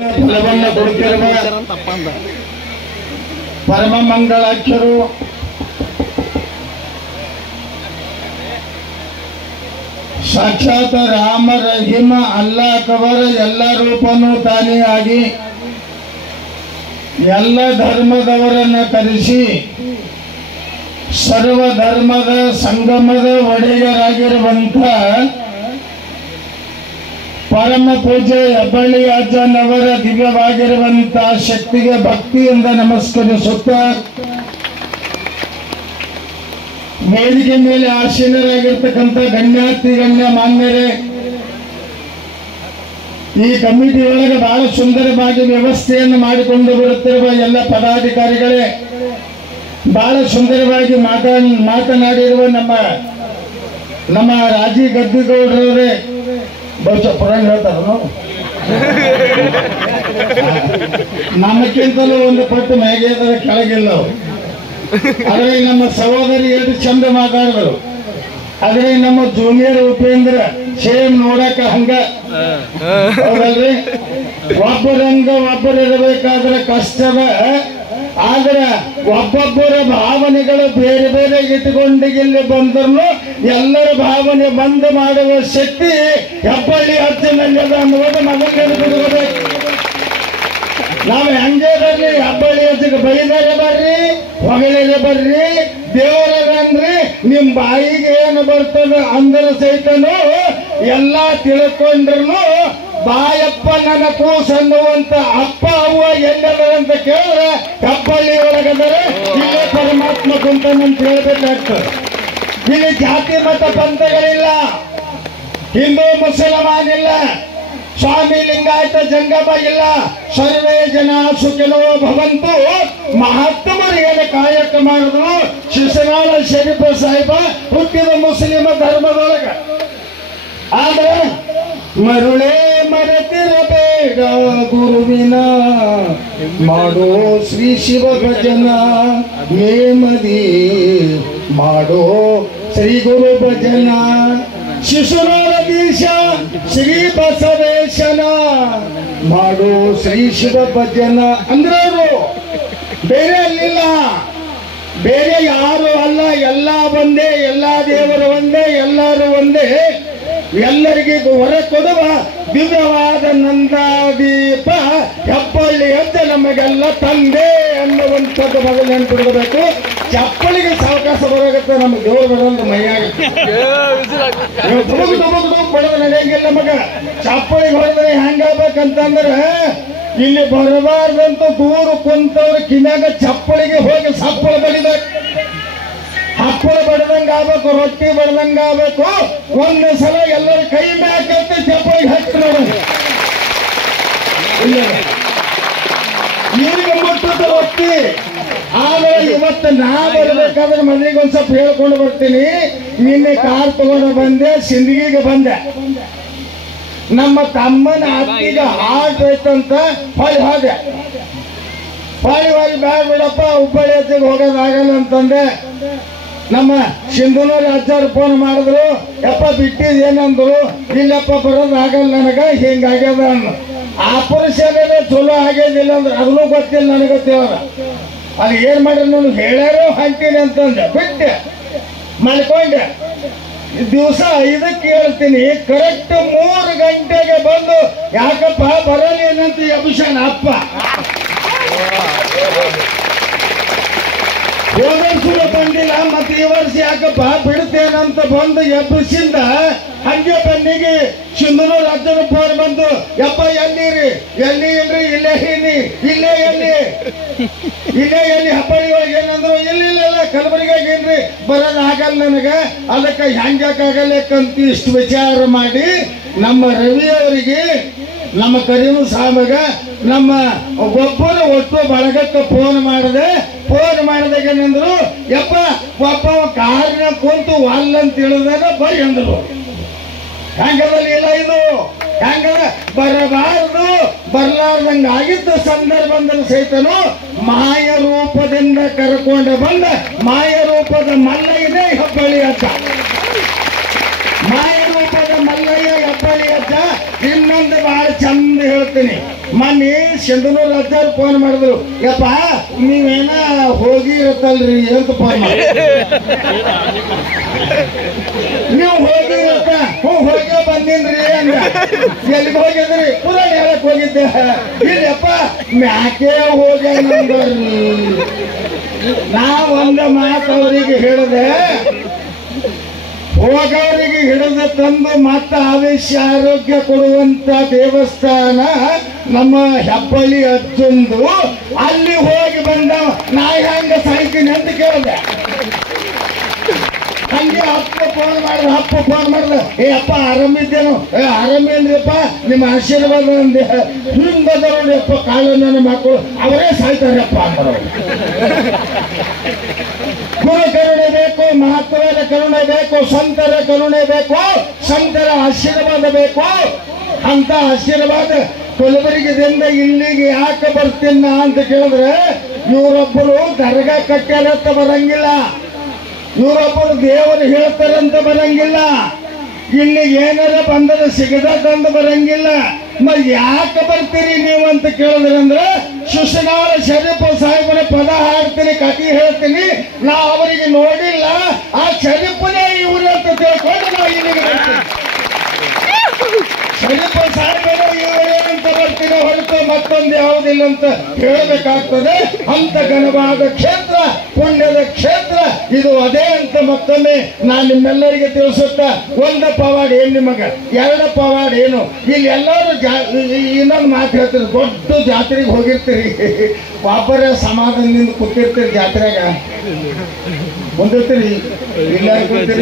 ಫಲವನ್ನು ಕೊಡುತ್ತಿರುವ ಪರಮ ಮಂಗಳಾಖ್ಯರು ಸಾಕ್ಷಾತ್ ರಾಮ ರಹೀಮ ಅಲ್ಲಾಹ್ವರ ಎಲ್ಲ ರೂಪನೂ ತಾನೇ ಆಗಿ ಎಲ್ಲ ಧರ್ಮದವರನ್ನು ಕರೆಸಿ ಸರ್ವ ಧರ್ಮದ ಸಂಗಮದ ಒಡೆಯರಾಗಿರುವಂಥ ಪರಮ ಪೂಜೆ ಹೆಬ್ಬಳ್ಳಿ ಅಜ್ಜನವರ ದಿವ್ಯವಾಗಿರುವಂತಹ ಶಕ್ತಿಗೆ ಭಕ್ತಿಯಿಂದ ನಮಸ್ಕರಿಸುತ್ತಾ ವೇದಿಕೆ ಮೇಲೆ ಆಸೀನರಾಗಿರ್ತಕ್ಕಂಥ ಗಣ್ಯಾತಿ ಗಣ್ಯ ಮಾನ್ಯರೇ, ಈ ಕಮಿಟಿ ಒಳಗೆ ಬಹಳ ಸುಂದರವಾಗಿ ವ್ಯವಸ್ಥೆಯನ್ನು ಮಾಡಿಕೊಂಡು ಬರುತ್ತಿರುವ ಎಲ್ಲ ಪದಾಧಿಕಾರಿಗಳೇ, ಬಹಳ ಸುಂದರವಾಗಿ ಮಾತನಾಡಿರುವ ನಮ್ಮ ರಾಜಿ ಗದ್ದಿಗೌಡರವರೇ, ಬಹುಶಃ ಪುರಾಣ ಹೇಳ್ತಾರ ನಮಕ್ಕಿಂತಲೂ ಒಂದು ಪಟ್ಟು ಮೇಗೆ ಕೆಳಗಿಲ್ಲ. ಆದರೆ ನಮ್ಮ ಸಹೋದರಿ ಎಷ್ಟು ಚಂದ ಮಾತಾಡಿದ್ರು. ಆದ್ರೆ ನಮ್ಮ ಜೂನಿಯರ್ ಉಪೇಂದ್ರ ಸೇಮ್ ನೋಡಕ ಹಂಗ ಹೌದಲ್ರಿ, ಒಬ್ಬರಂಗ ಒಬ್ಬರಿರಬೇಕಾದ್ರೆ ಕಷ್ಟವ. ಆದ್ರೆ ಒಬ್ಬೊಬ್ಬರ ಭಾವನೆಗಳು ಬೇರೆ ಬೇರೆ ಇಟ್ಟುಕೊಂಡಿಗಿಲ್ಲಿ ಬಂದ್ರು ಎಲ್ಲರ ಭಾವನೆ ಬಂದ್ ಮಾಡುವ ಶಕ್ತಿ ಹೆಬ್ಬಳ್ಳಿ ಅಜ್ಜನಲ್ಲಿ ಅದ ಅನ್ನೋದು ನಮಗೆ ನೆನಪಿಡಬೇಕು. ನಾವು ಹೆಂಗೆ ಬರ್ರಿ, ಹೆಬ್ಬಳ್ಳಿ ಅಜ್ಜಗೆ ಬೈದರೆ ಬರ್ರಿ, ಹೊಗಳಿದ್ರೆ ಬರ್ರಿ, ದೇವರನ್ರಿ, ನಿಮ್ ಬಾಯಿಗೆ ಏನು ಬರ್ತದ ಅಂದ್ರ ಸಹಿತನು ಎಲ್ಲ ತಿಳ್ಕೊಂಡ್ರು ಬಾಯಪ್ಪ ನನ್ನ ಕೂಸು ಅನ್ನುವಂತ ಅಪ್ಪ ಅವ್ವ ಎಲ್ಲದಂತ ಕೇಳಿದ್ರೆ ಹೆಬ್ಬಳ್ಳಿ ಒಳಗಂದರೆ ಇಲ್ಲೇ ಪರಮಾತ್ಮ ಕುಂತನಂತ ಹೇಳ್ಬೇಕಾಗ್ತದೆ. ಇಲ್ಲಿ ಜಾತಿ ಮತ ಪಂಥಗಳಿಲ್ಲ, ಹಿಂದೂ ಮುಸಲ್ಮಾನ್ ಇಲ್ಲ, ಸ್ವಾಮಿ ಲಿಂಗಾಯತ ಜಂಗಮ ಇಲ್ಲ. ಸರ್ವೇ ಜನ ಸುಖಿನೋ ಭವಂತು. ಮಹಾತ್ಮರು ಏನು ಕಾಯಕ ಮಾಡಿದ್ರು. ಶಿಶುನಾಳ ಶರೀಫ ಸಾಹಿಬ ಹುಟ್ಟಿದ ಮುಸ್ಲಿಮ ಧರ್ಮದೊಳಗ. ಆದ್ರೆ ಮರುಳೇ ಮರೆತಿರಬೇಡ ಗುರುವಿನ ಮಾಡೋ ಶ್ರೀ ಶಿವ ಭಜನ, ನೇಮದಿ ಮಾಡೋ ಶ್ರೀ ಗುರು ಭಜನ. ಶಿಶುನಾಳ ದೀಶ ಶ್ರೀ ಬಸವೇಶನ ಮಾಡೋ ಶ್ರೀ ಶಿವ ಭಜನ ಅಂದ್ರವರು ಬೇರೆ ಅಲ್ಲಿಲ್ಲ, ಬೇರೆ ಯಾರು ಅಲ್ಲ. ಎಲ್ಲ ಒಂದೇ, ಎಲ್ಲ ದೇವರು ಒಂದೇ, ಎಲ್ಲರೂ ಒಂದೇ. ಎಲ್ಲರಿಗೂ ಹೊರ ಕೊಡುವ ದಿವ್ಯವಾದ ನಂದಾದೀಪ ಹೆಬ್ಬಳ್ಳಿ ಅಜ್ಜ ನಮಗೆಲ್ಲ ತಂದೆ ಅನ್ನುವಂಥದ್ದು ಮೊದಲು ನೆನಪಿಡಬೇಕು. ಚಪ್ಪಳಿಗೆ ಸಾವಕಾಶ ಬರೋಗುತ್ತೆ, ನಮ್ಗೆ ದೇವರು ಬರೋದು ಮೈಯಾಗ ಬಡದ ನಡೆಯಂಗಿಲ್ಲ. ನಮಗ ಚಪ್ಪಳಿಗೆ ಹೊಡೆದ್ರೆ ಹೆಂಗಾಗ್ಬೇಕಂತಂದ್ರೆ ಇಲ್ಲಿ ಬರಬಾರ್ದಂತ ದೂರ ಕುಂತವ್ರ ಕಿಮ್ಯಾಗ ಚಪ್ಪಳಿಗೆ ಹೋಗಿ ಸಪ್ಪಳ ಬಡಿಬೇಕು. ಹಪ್ಪಳ ಬಡ್ದಂಗ ಆಗ್ಬೇಕು, ರೊಟ್ಟಿ ಬಡ್ದಂಗ ಆಗ್ಬೇಕು. ಒಂದು ಸಲ ಎಲ್ಲರ ಕೈ ಮ್ಯಾಕಂತ ಚಪ್ಪಳಿಗೆ ಹಚ್ಚಿ ನೋಡೋದು. ಈಗ ಮುಟ್ಟದ ರೊಟ್ಟಿ. ಆದ್ರೆ ಇವತ್ತು ನಾ ಬರ್ಬೇಕಾದ್ರೆ ಮನೆಗೆ ಒಂದ್ ಸ್ವಲ್ಪ ಹೇಳ್ಕೊಂಡು ಬರ್ತೀನಿ. ನಿನ್ನೆ ಕಾರ್ ತಗೊಂಡು ಬಂದೆ, ಸಿಂದಗಿಗೆ ಬಂದೆ. ನಮ್ಮ ತಮ್ಮನ ಅತ್ತಿಗೆ ಹಾರ್ಟ್ ಐತಂತ ಹೊಳಿ ಹೋದೆ. ಹೊಳಿ ಬ್ಯಾಡ ಬಿಡಪ್ಪ, ಹುಬ್ಬಳ್ಳಿ ಅತ್ತಿಗೆ ಹೋಗೋದಾಗಲ್ಲ ಅಂತಂದೆ. ನಮ್ಮ ಸಿಂಧುನೂರು ಅಜ್ಜಾರು ಫೋನ್ ಮಾಡಿದ್ರು, ಯಪ್ಪ ಬಿಟ್ಟಿದ್ ಏನಂದ್ರು, ಇಲ್ಲಪ್ಪ ಬರೋದಾಗಲ್ಲ ನನಗ, ಹಿಂಗಾಗ್ಯದ ಅನ್ನು. ಆಪರೇಷನ್ ಚಲೋ ಆಗ್ಯದಿಲ್ಲ ಅಂದ್ರೆ ಅದನ್ನೂ ಗೊತ್ತಿಲ್ಲ ನನಗೆ ದೇವರ. ಅಲ್ಲಿ ಏನ್ ಮಾಡ್ರಿ ನಾನು ಹೇಳ್ಯಾರೋ ಹಾಕ್ತೀನಿ ಅಂತಂದೆ, ಬಿಟ್ಟೆ ಮಲ್ಕೊಂಡೆ. ದಿವಸ 5ಕ್ಕೆ ಹೇಳ್ತೀನಿ, ಕರೆಕ್ಟ್ 3 ಗಂಟೆಗೆ ಬಂದು ಯಾಕಪ್ಪ ಬರಲೇನಂತ ಎಬ್ಬಿಸಾನ ಅಪ್ಪ. ಹೋದ ವರ್ಷ ಬಂದಿಲ್ಲ, ಮತ್ತೆ ಈ ವರ್ಷ ಯಾಕಪ್ಪ ಬಿಡ್ತೇನಂತ ಬಂದು ಎಬ್ಬಿಸಿಂದ ಹಂಗೆ ಬನ್ನಿಗೆ ಸಿಂಧುನೂರು ಅಜ್ಜನ ಫೋನ್ ಬಂದು, ಯಪ್ಪ ಎಲ್ಲಿರಿ? ಎಲ್ಲಿ ಇಲ್ರಿ, ಇಲ್ಲೇ ಹೀನಿ, ಇಲ್ಲೇ ಎಲ್ಲಿ ಹೆಬ್ಬಳ್ಳಿ ಒಳಗೆ ಏನಂದ್ರು, ಇಲ್ಲ ಕಲಬುರಗಿಗೇನ್ರಿ ಬರೋದಾಗಲ್ಲ ನನಗೆ. ಅದಕ್ಕೆ ಹೆಂಗಾಗಲ್ಲಕ್ಕಂತ ಇಷ್ಟು ವಿಚಾರ ಮಾಡಿ ನಮ್ಮ ರವಿ ಅವರಿಗೆ, ನಮ್ಮ ಕರೀಮು ಸಾಹೇಬಗ, ನಮ್ಮ ಒಬ್ಬರ ಒಟ್ಟು ಬಳಗಕ್ಕೆ ಫೋನ್ ಮಾಡಿದಾಗ ಏನಂದ್ರು, ಯಪ್ಪ ಒಬ್ಬ ಕಾರಿನ ಕುಂತು ವಾಲ್ ತಿಳಿದಾಗ ಬರ್ರಿ ಅಂದ್ರು. ಹೆಂಗದಲ್ಲಿ ಇಲ್ಲ ಇದು, ಹೆಂಗದ ಬರಬಾರದು, ಬರ್ಲಾರ್ದಂಗ ಆಗಿದ್ದ ಸಂದರ್ಭದಲ್ಲಿ ಸಹಿತನು ಮಾಯ ರೂಪದಿಂದ ಕರ್ಕೊಂಡು ಬಂದ ಮಾಯ ರೂಪದ ಮಲ್ಲಯ್ಯನೇ ಹೆಬ್ಬಳ್ಳಿ ಅಜ್ಜ. ಮಾಯ ರೂಪದ ಮಲ್ಲಯ್ಯ ಹೆಬ್ಬಳ್ಳಿ ಅಜ್ಜ ಇನ್ನೊಂದು ಬಹಳ ಚಂದ ಹೇಳ್ತೀನಿ. ಮೊನ್ನೆ ಸಿಂಧನೂರ್ ಅಜ್ಜವ್ರು ಫೋನ್ ಮಾಡಿದ್ರು, ಯಪ್ಪ ನೀವೇನ ಹೋಗಿರತ್ತಲ್ರಿ ಅಂತ ಫೋನ್ ಮಾಡಿ. ನೀವು ಹೋಗಿರತ್ತ? ಹ್ಞೂ ಹೋಗಿ ಬಂದಿನ್ರಿ ಅಂದ. ಎಲ್ಲಿಗೆ ಹೋಗಿದ್ರಿ? ಪುರಾಣ ಹೇಳಕ್ ಹೋಗಿದ್ದೆ. ಇಲ್ಲಪ್ಪ ಮ್ಯಾಕೆ ಹೋಗ್ಯ ನಂಬರ್ರಿ. ನಾ ಒಂದು ಮಾತು ಅವರಿಗೆ ಹೇಳಿದೆ, ಹೋಗೋರಿಗೆ ಹಿಡಿದು ತಂದು ಮತ್ತ ಆವೇಶ ಆರೋಗ್ಯ ಕೊಡುವಂತ ದೇವಸ್ಥಾನ ನಮ್ಮ ಹೆಬ್ಬಳ್ಳಿ ಅಜ್ಜಂದು. ಅಲ್ಲಿ ಹೋಗಿ ಬಂದ ನಾ ಹೆಂಗ ಸಾಯ್ತೀನಿ ಅಂತ ಕೇಳಿದೆ. ಹಂಗೆ ಅಪ್ಪ ಫೋನ್ ಮಾಡ್ದ, ಏ ಅಪ್ಪ ಆರಾಮಿದ್ದೇನು? ಆರಾಮೇನ್ರಿಪ್ಪ, ನಿಮ್ಮ ಆಶೀರ್ವಾದ ಅಂದೆ. ಹಿಂಗದ ನೋಡಿ ಅಪ್ಪ, ಕಾಲು ನನ್ನ ಮಕ್ಕಳು ಅವರೇ ಸಾಯ್ತಾರಪ್ಪ ಅಂದರು. ಗುರು ಕರುಣೆ ಬೇಕು, ಮಹತ್ವದ ಕರುಣೆ ಬೇಕು, ಸಂತರ ಕರುಣೆ ಬೇಕು, ಸಂತರ ಆಶೀರ್ವಾದ ಬೇಕು. ಅಂತ ಆಶೀರ್ವಾದ ಕಲಬುರಗಿದಿಂದ ಇಲ್ಲಿಗೆ ಯಾಕೆ ಬರ್ತೀನ ಅಂತ ಕೇಳಿದ್ರೆ, ಇವರೊಬ್ಬರು ದರ್ಗಾ ಕಟ್ಟ್ಯಾರಂತ ಬರಂಗಿಲ್ಲ, ಇವರೊಬ್ಬರು ದೇವರು ಹೇಳ್ತಾರಂತ ಬರಂಗಿಲ್ಲ, ಇಲ್ಲಿ ಏನಾರ ಬಂದರೆ ಸಿಗದಂತ ಬರಂಗಿಲ್ಲ. ಮತ್ತೆ ಯಾಕೆ ಬರ್ತೀರಿ ನೀವು ಅಂತ ಕೇಳಿದ್ರೆ ಅಂದ್ರೆ, ಶಿಶುನಾಳ ಶರೀಫ್ ಸಾಹೇಬನ ಪದ ಹಾಡ್ತೀನಿ, ಕಥೆ ಹೇಳ್ತೀನಿ, ನಾ ಅವರಿಗೆ ನೋಡಿಲ್ಲ, ಆ ಶರೀಫನೇ ಇವ್ರು ಅಂತ ತಿಳ್ಕೊಂಡು ನಾವು ಇಲ್ಲಿಗೆ ಬರ್ತೀನಿ. ಶರೀಫ್ ಸಾಹೇಬನ ಇವರೇನಂತ ಬರ್ತೀನಿ ಹೊರತು ಮತ್ತೊಂದು ಯಾವುದಿಲ್ಲ ಅಂತ ಹೇಳಬೇಕಾಗ್ತದೆ. ಅಂತ ಘನವಾದ ಕ್ಷೇತ್ರ, ಪುಣ್ಯದ ಕ್ಷೇತ್ರ ಇದು ಅದೇ ಅಂತ ಮತ್ತೊಮ್ಮೆ ನಾನು ನಿಮ್ಮೆಲ್ಲರಿಗೆ ತಿಳಿಸುತ್ತಾ, ಒಂದು ಪವಾಡ ಏನು ನಿಮಗ, ಎರಡು ಪವಾಡ ಏನು, ಇಲ್ಲಿ ಎಲ್ಲರೂ ಇನ್ನೊಂದು ಮಾತು ಹೇಳ್ತೀರಿ, ದೊಡ್ಡ ಜಾತ್ರೆಗೆ ಹೋಗಿರ್ತೀರಿ, ಒಬ್ಬರ ಸಮಾಧಾನದಿಂದ ಕೂತಿರ್ತೀರಿ, ಜಾತ್ರೆಗ ಬಂದಿರ್ತೀರಿ, ಇಲ್ಲ ಕೂತಿರಿ.